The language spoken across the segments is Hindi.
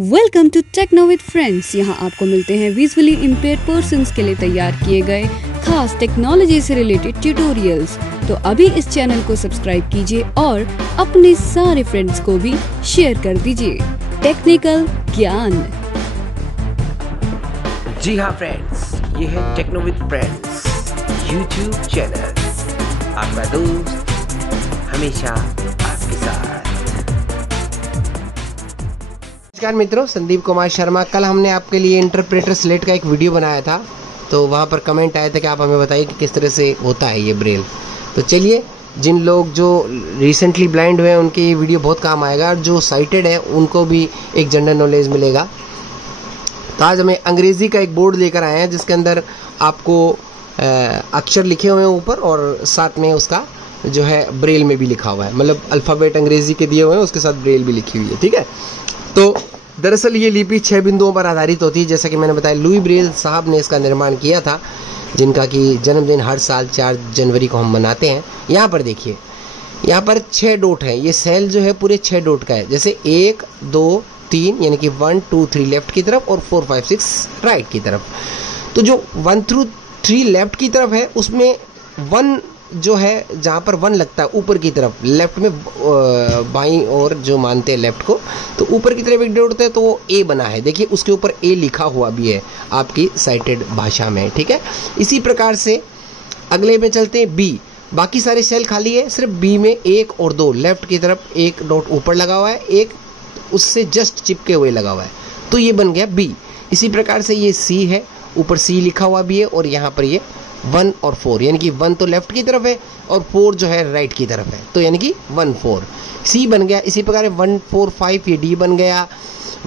Welcome to techno with friends. यहाँ आपको मिलते हैं विजुअली इम्पेयर्ड पर्सन्स के लिए तैयार किए गए खास टेक्नोलॉजी से रिलेटेड ट्यूटोरियल्स। तो अभी इस चैनल को सब्सक्राइब कीजिए और अपने सारे फ्रेंड्स को भी शेयर कर दीजिए टेक्निकल ज्ञान। जी हाँ फ्रेंड्स, ये है techno with friends YouTube channel, आपका दोस्त हमेशा आपके साथ। नमस्कार मित्रों, संदीप कुमार शर्मा। कल हमने आपके लिए इंटरप्रेटर स्लेट का एक वीडियो बनाया था, तो वहाँ पर कमेंट आया था कि आप हमें बताइए कि किस तरह से होता है ये ब्रेल। तो चलिए, जिन लोग जो रिसेंटली ब्लाइंड हुए हैं उनके ये वीडियो बहुत काम आएगा, और जो साइटेड है उनको भी एक जनरल नॉलेज मिलेगा। तो आज हमें अंग्रेज़ी का एक बोर्ड लेकर आए हैं जिसके अंदर आपको अक्षर लिखे हुए हैं ऊपर, और साथ में उसका जो है ब्रेल में भी लिखा हुआ है, मतलब अल्फ़ाबेट अंग्रेज़ी के दिए हुए हैं, उसके साथ ब्रेल भी लिखी हुई है। ठीक है, तो दरअसल ये लिपि 6 बिंदुओं पर आधारित होती है। जैसा कि मैंने बताया, लुई ब्रेल साहब ने इसका निर्माण किया था, जिनका कि जन्मदिन हर साल 4 जनवरी को हम मनाते हैं। यहाँ पर देखिए, यहाँ पर 6 डॉट है। ये सेल जो है पूरे 6 डॉट का है, जैसे 1 2 3, यानी कि 1 2 3 लेफ्ट की तरफ और 4 5 6 राइट की तरफ। तो जो 1 through 3 लेफ्ट की तरफ है, उसमें 1 जो है, जहाँ पर 1 लगता है ऊपर की तरफ, लेफ्ट में बाईं और जो मानते हैं लेफ्ट को, तो ऊपर की तरफ एक डॉट होता है, तो वो ए बना है। देखिए, उसके ऊपर ए लिखा हुआ भी है आपकी साइटेड भाषा में। ठीक है, इसी प्रकार से अगले में चलते हैं बी। बाकी सारे सेल खाली है, सिर्फ बी में 1 और 2 लेफ्ट की तरफ एक डॉट ऊपर लगा हुआ है, एक उससे जस्ट चिपके हुए लगा हुआ है, तो ये बन गया बी। इसी प्रकार से ये सी है, ऊपर सी लिखा हुआ भी है, और यहाँ पर ये 1 और 4, यानी कि 1 तो लेफ्ट की तरफ है और 4 जो है राइट की तरफ है, तो यानी कि 1 4 सी बन गया। इसी प्रकार 1 4 5 ये डी बन गया,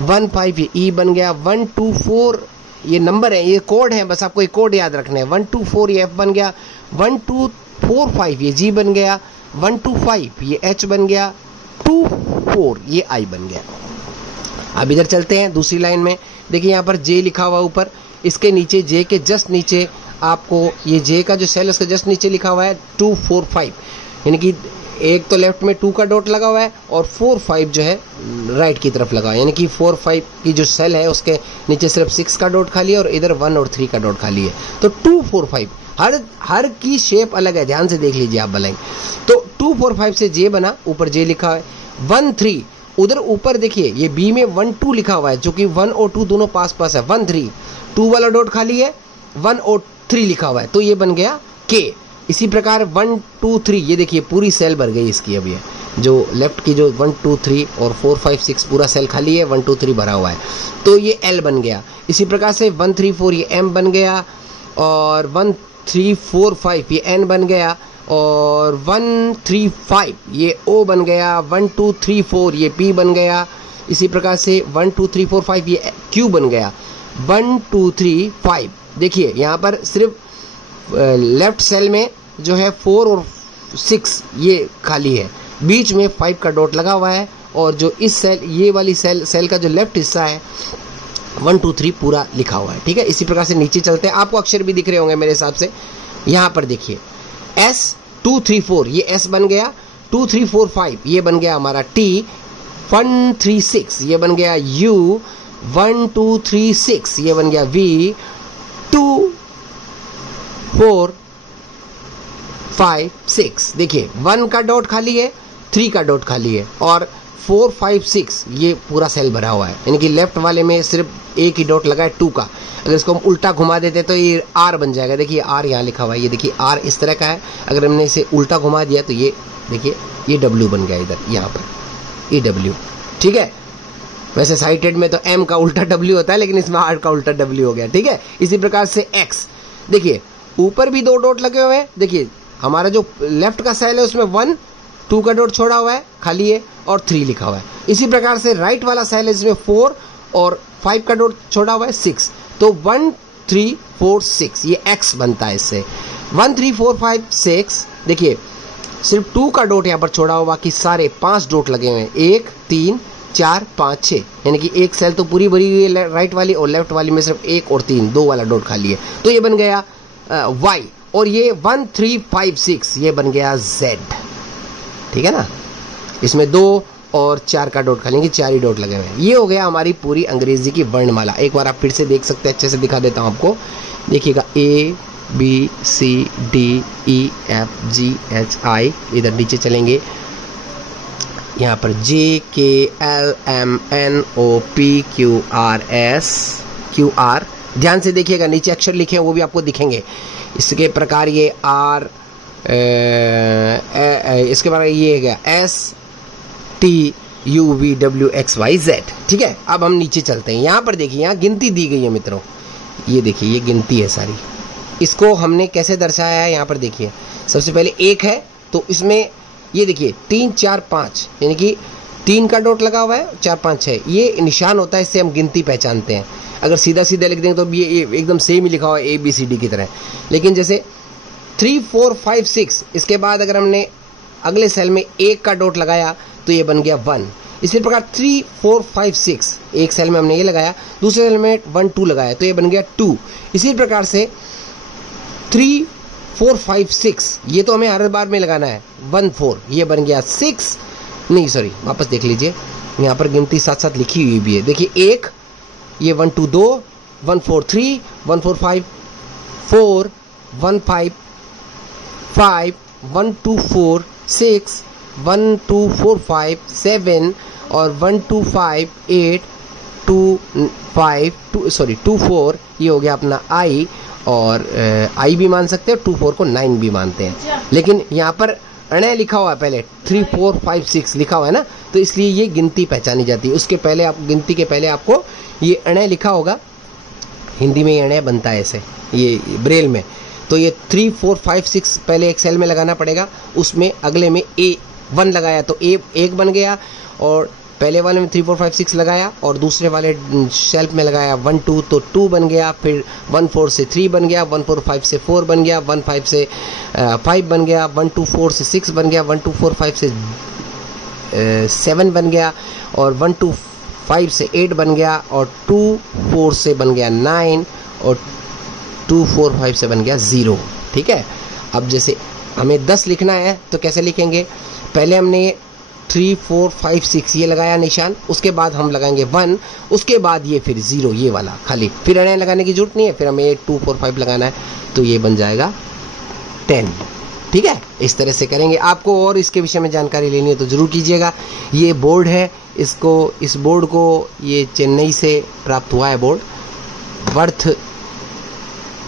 1 5 ये ई बन गया, 1 2 4 ये नंबर है, ये कोड है, बस आपको एक कोड याद रखना है। 1 2 4 ये एफ बन गया, 1 2 4 5 ये जी बन गया, 1 2 5 ये एच बन गया, 2 4 ये आई बन गया। अब इधर चलते हैं दूसरी लाइन में। देखिए, यहाँ पर जे लिखा हुआ ऊपर, इसके नीचे जे के जस्ट नीचे आपको ये जे का जो सेल है उसके जस्ट नीचे लिखा हुआ है 2 4 5, यानी कि एक तो लेफ्ट में 2 का डॉट लगा हुआ है और 4 5 जो है राइट की तरफ लगा है, यानी कि 4 5 की जो सेल है उसके नीचे सिर्फ 6 का डॉट खाली है और इधर 1 और 3 का डॉट खाली है। तो 2 4 5 हर की शेप अलग है, ध्यान से देख लीजिए आप भले। तो 2 4 5 से जे बना, ऊपर जे लिखा है। 1 3 उधर ऊपर देखिए, ये बी में 1 2 लिखा हुआ है, जो कि 1 और 2 दोनों पास पास है। 1 3 2 वाला डॉट खाली है, 1 और 3 लिखा हुआ है, तो ये बन गया के। इसी प्रकार 1 2 3 ये देखिए पूरी सेल भर गई इसकी। अब ये जो लेफ्ट की जो 1 2 3 और 4 5 6 पूरा सेल खाली है, 1 2 3 भरा हुआ है, तो ये एल बन गया। इसी प्रकार से 1 3 4 ये एम बन गया, और 1 3 4 5 ये एन बन गया, और 1 3 5 ये ओ बन गया, 1 2 3 4 ये पी बन गया। इसी प्रकार से 1 2 3 4 5 ये क्यू बन गया। 1 2 3 5 देखिए, यहाँ पर सिर्फ लेफ्ट सेल में जो है 4 और 6 ये खाली है, बीच में 5 का डॉट लगा हुआ है, और जो इस सेल, ये वाली सेल का जो लेफ्ट हिस्सा है 1 2 3 पूरा लिखा हुआ है। ठीक है, इसी प्रकार से नीचे चलते हैं, आपको अक्षर भी दिख रहे होंगे मेरे हिसाब से। यहाँ पर देखिए, एस 2 3 4 ये एस बन गया, 2 3 4 5 ये बन गया हमारा टी, 1 3 6 ये बन गया यू, 1 2 3 6 ये बन गया वी, 2 4 5 6 देखिए 1 का डॉट खाली है, 3 का डॉट खाली है, और 4 5 6 ये पूरा सेल भरा हुआ है, यानी कि लेफ्ट वाले में सिर्फ एक ही डॉट लगा है 2 का। अगर इसको हम उल्टा घुमा देते तो ये आर बन जाएगा। देखिए आर यहाँ लिखा हुआ है, ये देखिए आर इस तरह का है। अगर हमने इसे उल्टा घुमा दिया तो ये देखिए ये डब्ल्यू बन गया इधर, यहाँ पर ये डब्ल्यू। ठीक है, वैसे साइटेड में तो एम का उल्टा डब्ल्यू होता है, लेकिन इसमें आर का उल्टा डब्ल्यू हो गया। ठीक है, इसी प्रकार से एक्स, देखिए ऊपर भी 2 डॉट लगे हुए हैं। देखिए हमारा जो लेफ्ट का सेल है उसमें 1 2 का डॉट छोड़ा हुआ है, खाली है, और 3 लिखा हुआ है। इसी प्रकार से राइट वाला सेल है जिसमें 4 और 5 का डॉट छोड़ा हुआ है, 6, तो 1 3 4 6 ये एक्स बनता है इससे। 1 3 4 5 6 देखिए सिर्फ 2 का डॉट यहाँ पर छोड़ा हुआ, बाकी सारे 5 डॉट लगे हुए हैं, 1 3 4 5 6, यानी कि एक सेल तो पूरी भरी हुई है राइट वाली, और लेफ्ट वाली में सिर्फ 1 और 3 2 वाला डॉट खाली है, तो ये बन गया वाई। और ये 1 3 5 6 ये बन गया जेड। ठीक है ना, इसमें 2 और 4 का डॉट खाली, 4 ही डॉट लगे हुए हैं। ये हो गया हमारी पूरी अंग्रेजी की वर्णमाला। एक बार आप फिर से देख सकते हैं, अच्छे से दिखा देता हूँ आपको। देखिएगा ABCDEFGHI, इधर नीचे चलेंगे, यहाँ पर JKLMNOPQRSQR। ध्यान से देखिएगा, नीचे अक्षर लिखे हैं वो भी आपको दिखेंगे। इसके प्रकार ये R, इसके बाद ये गया STUVWXYZ। ठीक है, अब हम नीचे चलते हैं। यहाँ पर देखिए, यहाँ गिनती दी गई है मित्रों, ये देखिए ये गिनती है सारी। इसको हमने कैसे दर्शाया है, यहाँ पर देखिए। सबसे पहले 1 है तो इसमें ये देखिए 3 4 5, यानी कि 3 का डॉट लगा हुआ है, 4 5 6, ये निशान होता है, इससे हम गिनती पहचानते हैं। अगर सीधा सीधा लिख देंगे तो ये एकदम सेम ही लिखा हुआ है ABCD की तरह। लेकिन जैसे 3 4 5 6, इसके बाद अगर हमने अगले सेल में 1 का डॉट लगाया तो ये बन गया 1। इसी प्रकार 3 4 5 6, एक सेल में हमने ये लगाया, दूसरे सेल में 1 2 लगाया तो ये बन गया 2। इसी प्रकार से 3 4 5 6, ये तो हमें हर बार में लगाना है, 1 4, ये बन गया 6। नहीं सॉरी, वापस देख लीजिए, यहाँ पर गिनती साथ साथ लिखी हुई भी है। देखिए 1, ये 1 2 2, 1 4 3, 1 4 5 4, 1 5 5, 1 2 4 6, 1 2 4 5 7 और 1 2 5 8 2 5 2 4, ये हो गया अपना I, और I भी मान सकते हैं, 2 4 को 9 भी मानते हैं। लेकिन यहाँ पर अणय लिखा हुआ है, पहले 3 4 5 6 लिखा हुआ है ना, तो इसलिए ये गिनती पहचानी जाती है। उसके पहले आप गिनती के पहले आपको ये अणय लिखा होगा, हिंदी में ये अणय बनता है ऐसे, ये ब्रेल में। तो ये 3 4 5 6 पहले एक सेल में लगाना पड़ेगा, उसमें अगले में A1 लगाया तो A 1 बन गया, और पहले वाले में 3 4 5 6 लगाया और दूसरे वाले शेल्फ में लगाया 1 2 तो 2 बन गया। फिर 1 4 से 3 बन गया, 1 4 5 से 4 बन गया, 1 5 से 5 बन गया, 1 2 4 से 6 बन गया, 1 2 4 5 से 7 बन गया, और 1 2 5 से 8 बन गया, और 2 4 से बन गया 9, और 2 4 5 से बन गया 0। ठीक है, अब जैसे हमें 10 लिखना है तो कैसे लिखेंगे, पहले हमने 3 4 5 6 ये लगाया निशान, उसके बाद हम लगाएंगे 1, उसके बाद ये फिर 0 ये वाला खाली, फिर अणय लगाने की जरूरत नहीं है, फिर हमें 2 4 5 लगाना है तो ये बन जाएगा 10। ठीक है, इस तरह से करेंगे। आपको और इसके विषय में जानकारी लेनी है तो ज़रूर कीजिएगा। ये बोर्ड है, इस बोर्ड को ये चेन्नई से प्राप्त हुआ है बोर्ड, वर्थ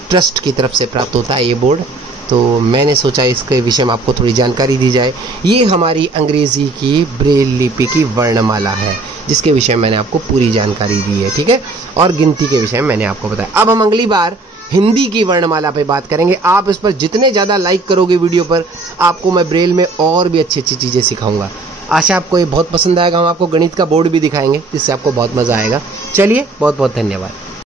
ट्रस्ट की तरफ से प्राप्त होता है ये बोर्ड। तो मैंने सोचा इसके विषय में आपको थोड़ी जानकारी दी जाए। ये हमारी अंग्रेज़ी की ब्रेल लिपि की वर्णमाला है, जिसके विषय में मैंने आपको पूरी जानकारी दी है। ठीक है, और गिनती के विषय में मैंने आपको बताया। अब हम अगली बार हिंदी की वर्णमाला पे बात करेंगे। आप इस पर जितने ज़्यादा लाइक करोगे वीडियो पर, आपको मैं ब्रेल में और भी अच्छी अच्छी चीज़ें सिखाऊंगा। आशा आपको ये बहुत पसंद आएगा। हम आपको गणित का बोर्ड भी दिखाएंगे, जिससे आपको बहुत मज़ा आएगा। चलिए, बहुत बहुत धन्यवाद।